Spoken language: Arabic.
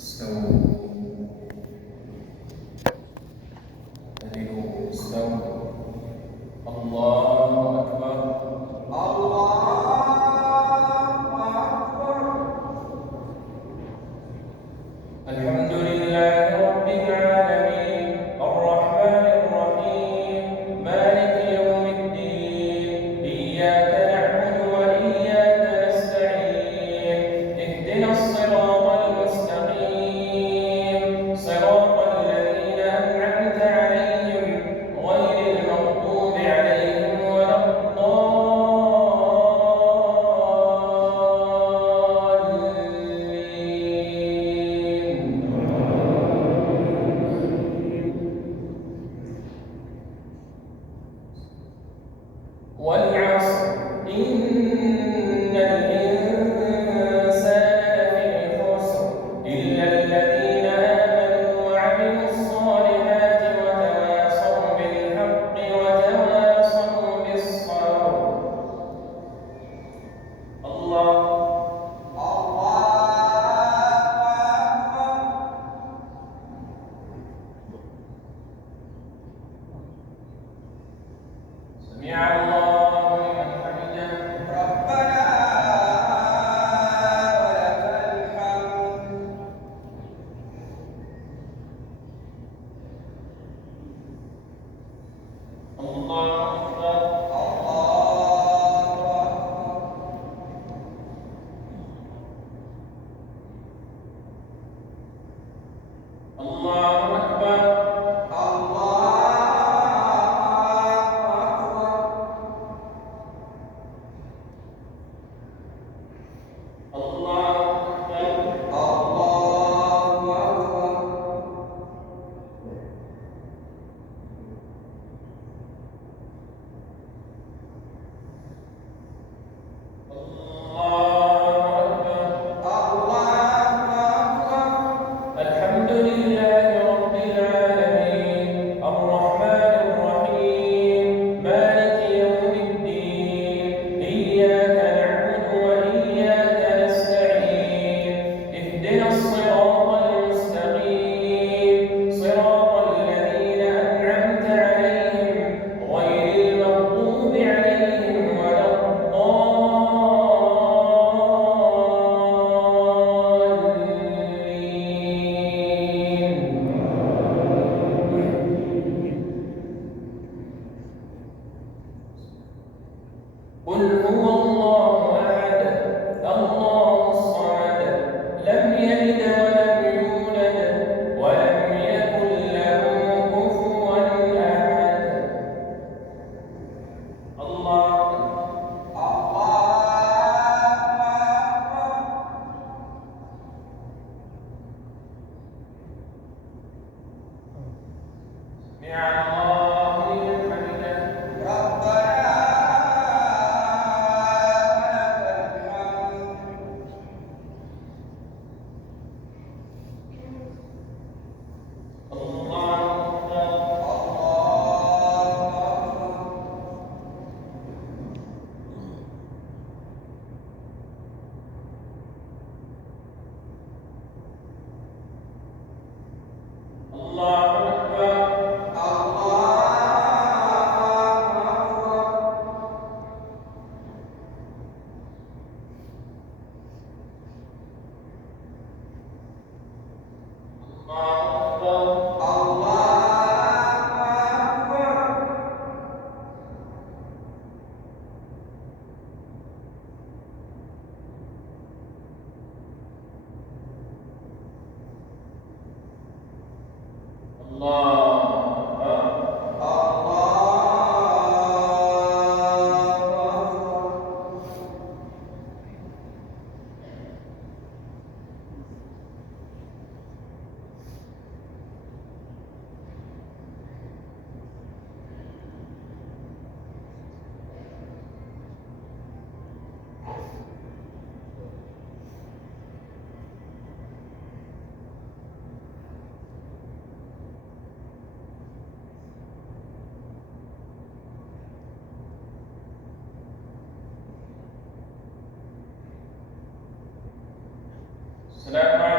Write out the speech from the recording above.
استووا اعتدلوا استووا. الله أكبر. الحمد لله رب العالمين الرحمن الرحيم مالك يوم الدين إياك نعبد وإياك نستعين اهدنا الصراط المستقيم صراط الذين أنعمت عليهم غير المغضوب عليهم ولا والعصر إن الإنسان لفي خسر إلا الذين آمنوا وعملوا الصالحات وتواصوا بالحق وتواصوا بالصبر. الله سمع الله لمن حمده ربنا ولك الحمد. الله أكبر. الله أكبر. الحمد لله رب العالمين الرحمن الرحيم مالك يوم الدين إياك نعبد وإياك نستعين اهدنا الصراط المستقيم صراط الذين أنعمت عليهم غير المغضوب عليهم ولا قل هو الله أحد الله الصمد لم يلد ولم يولد ولم يكن له كفوا أحد. الله سمع الله لمن حمده ربنا الله أكبر. السلام عليكم.